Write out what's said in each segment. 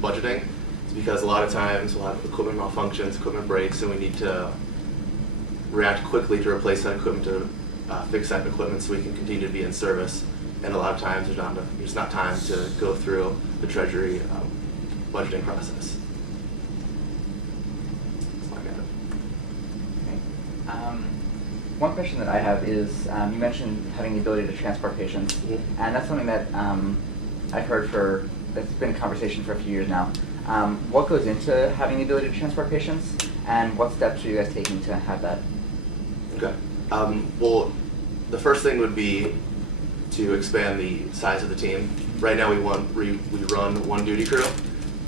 budgeting is because a lot of times we'll have equipment malfunctions, equipment breaks, and we need to react quickly to replace that equipment, to fix that equipment so we can continue to be in service. And a lot of times there's not time to go through the Treasury budgeting process. That's all I got. Okay. One question that I have is, you mentioned having the ability to transport patients, Mm-hmm. and that's something that I've heard that's been a conversation for a few years now. What goes into having the ability to transport patients, and what steps are you guys taking to have that? Okay. Well, the first thing would be to expand the size of the team. Right now we run one duty crew,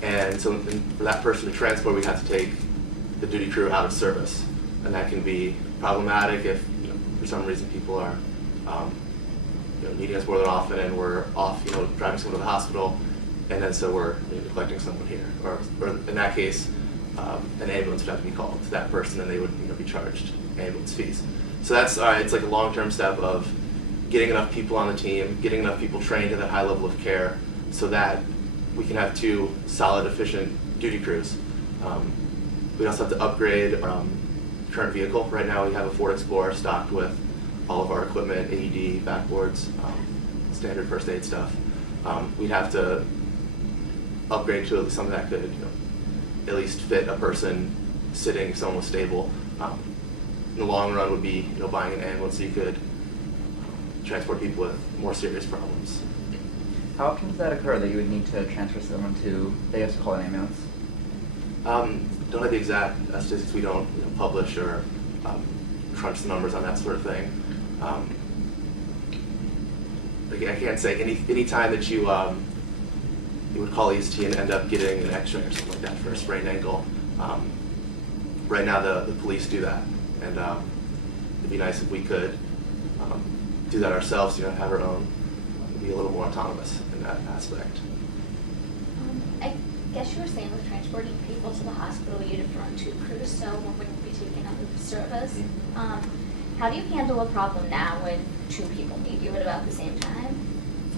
and so for that person to transport, we have to take the duty crew out of service, and that can be problematic if for some reason people are needing us more than often, and we're off driving someone to the hospital, and then so we're neglecting someone here, or in that case an ambulance would have to be called to that person, and they would be charged ambulance fees. So that's it's like a long-term step of getting enough people on the team, getting enough people trained at that high level of care, so that we can have two solid, efficient duty crews. We also have to upgrade current vehicle. Right now we have a Ford Explorer stocked with all of our equipment, AED, backboards, standard first aid stuff. We'd have to upgrade to something that could at least fit a person sitting if someone was stable. In the long run would be buying an ambulance so you could transport people with more serious problems. How often does that occur that you would need to transfer someone to, they have to call an ambulance? Don't have the exact statistics. We don't publish or crunch the numbers on that sort of thing. I can't say any time that you would call EST and end up getting an X-ray or something like that for a sprained ankle. Right now the police do that, and it'd be nice if we could do that ourselves. Have our own, be a little more autonomous in that aspect. I guess you were saying with transporting people to the hospital, you'd have to run two crews, so one wouldn't be taken out of service. Mm-hmm. How do you handle a problem now when two people need you at about the same time?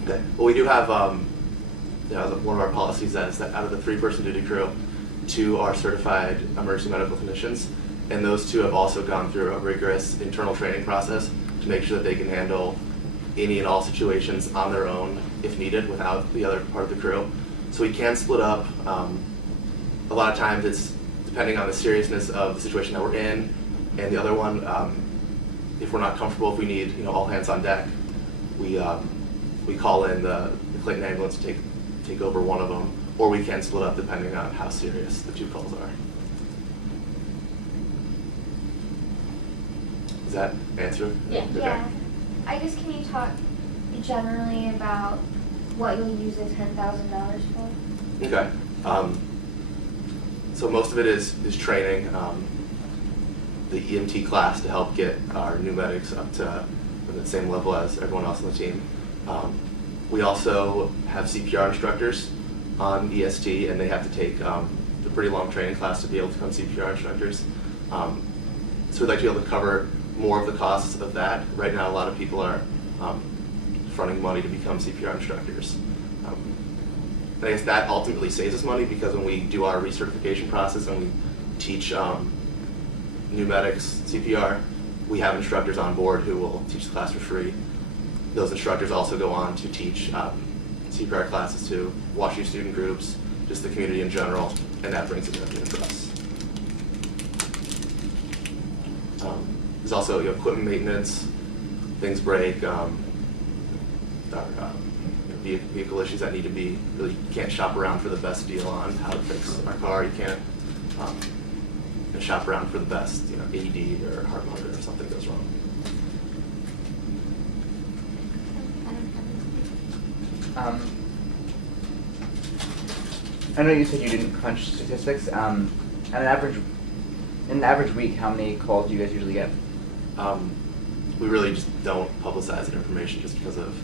Okay. Well, we do have one of our policies is that out of the 3-person duty crew, 2 are certified emergency medical clinicians, and those 2 have also gone through a rigorous internal training process to make sure that they can handle any and all situations on their own if needed without the other part of the crew. So we can split up. A lot of times it's depending on the seriousness of the situation that we're in, and the other one, if we're not comfortable, if we need all hands on deck, we call in the Clayton ambulance to take over one of them, or we can split up depending on how serious the 2 calls are. Does that answer? Yeah. Okay. Yeah. I guess, can you talk generally about what you'll use the $10,000 for? Okay. So most of it is training, the EMT class to help get our new medics up to the same level as everyone else on the team. We also have CPR instructors on EST, and they have to take a pretty long training class to be able to become CPR instructors. So we'd like to be able to cover more of the costs of that. Right now, a lot of people are fronting money to become CPR instructors. And I guess that ultimately saves us money, because when we do our recertification process and we teach new medics CPR, we have instructors on board who will teach the class for free. Those instructors also go on to teach CPR classes to WashU student groups, just the community in general, and that brings in revenue for us. There's also equipment maintenance, things break, vehicle issues that need to be, you can't shop around for the best deal on how to fix our car. You can't shop around for the best AED or heart monitor if something goes wrong. I know you said you didn't crunch statistics. In an average week, how many calls do you guys usually get? We really just don't publicize that information just because of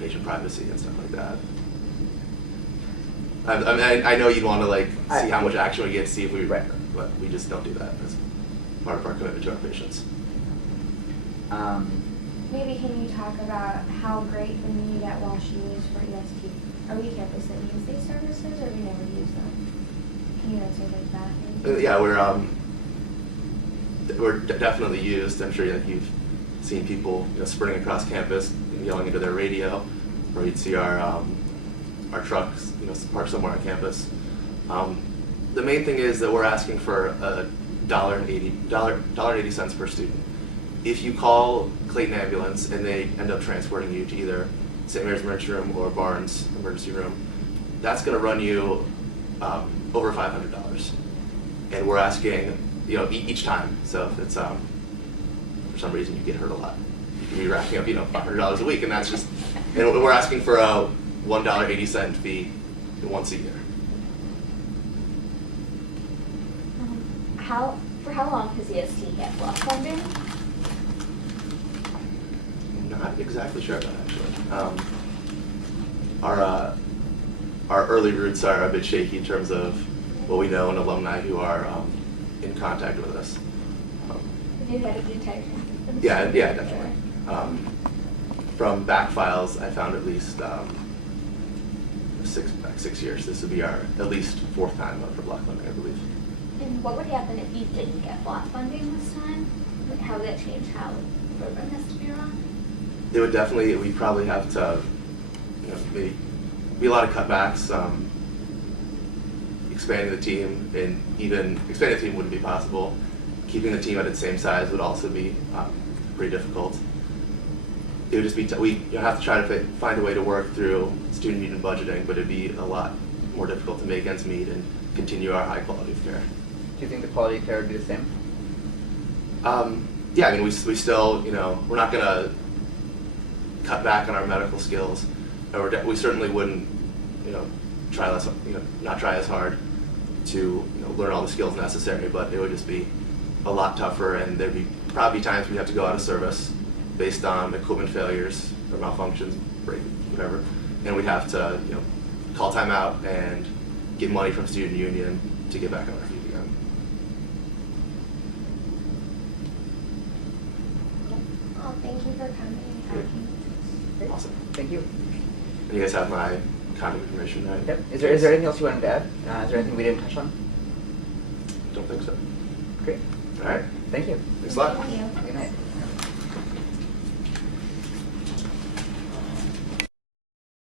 patient privacy and stuff like that. I know you'd want to see how much action we get to see if we, right. But we just don't do that as part of our commitment to our patients. maybe can you talk about how great the need at Walsh is for EST? Are we a campus that use these services, or we never use them? Can you answer like that? Maybe? Yeah, we're definitely used. I'm sure that you've seen people sprinting across campus, yelling into their radio, or you'd see our trucks parked somewhere on campus. The main thing is that we're asking for $1.80 per student. If you call Clayton Ambulance and they end up transporting you to either St. Mary's Emergency Room or Barnes Emergency Room, that's going to run you over $500. And we're asking, each time. So if it's for some reason you get hurt a lot, you can be racking up, $500 a week, and that's just. And we're asking for a $1.80 fee once a year. For how long has EST had block funding? Not exactly sure about actually. Our early roots are a bit shaky in terms of what we know and alumni who are in contact with us. You had a good time. Yeah, definitely. From back files, I found at least 6 years. This would be our at least 4th time for block funding, I believe. And what would happen if you didn't get block funding this time? How would that change how the program has to be run? It would definitely. We'd probably have to, maybe be a lot of cutbacks. Expanding the team, and even expanding the team wouldn't be possible. Keeping the team at its same size would also be pretty difficult. It would just be we have to try to find a way to work through student union budgeting, but it'd be a lot more difficult to make ends meet and continue our high quality of care. Do you think the quality of care would be the same? Yeah, I mean, we still, we're not going to cut back on our medical skills, or we certainly wouldn't, not try as hard to learn all the skills necessary, but it would just be a lot tougher, and there'd be probably times we'd have to go out of service based on equipment failures or malfunctions, break, whatever, and we'd have to, call time out and get money from student union to get back on our feet again. Well, thank you for coming and talking with us. Awesome. Thank you. And you guys have my contact information, right? Yep. Is there anything else you wanted to add? Is there anything we didn't touch on? Don't think so. Great. All right. Thank you. Thanks a lot. Thank you. Good night.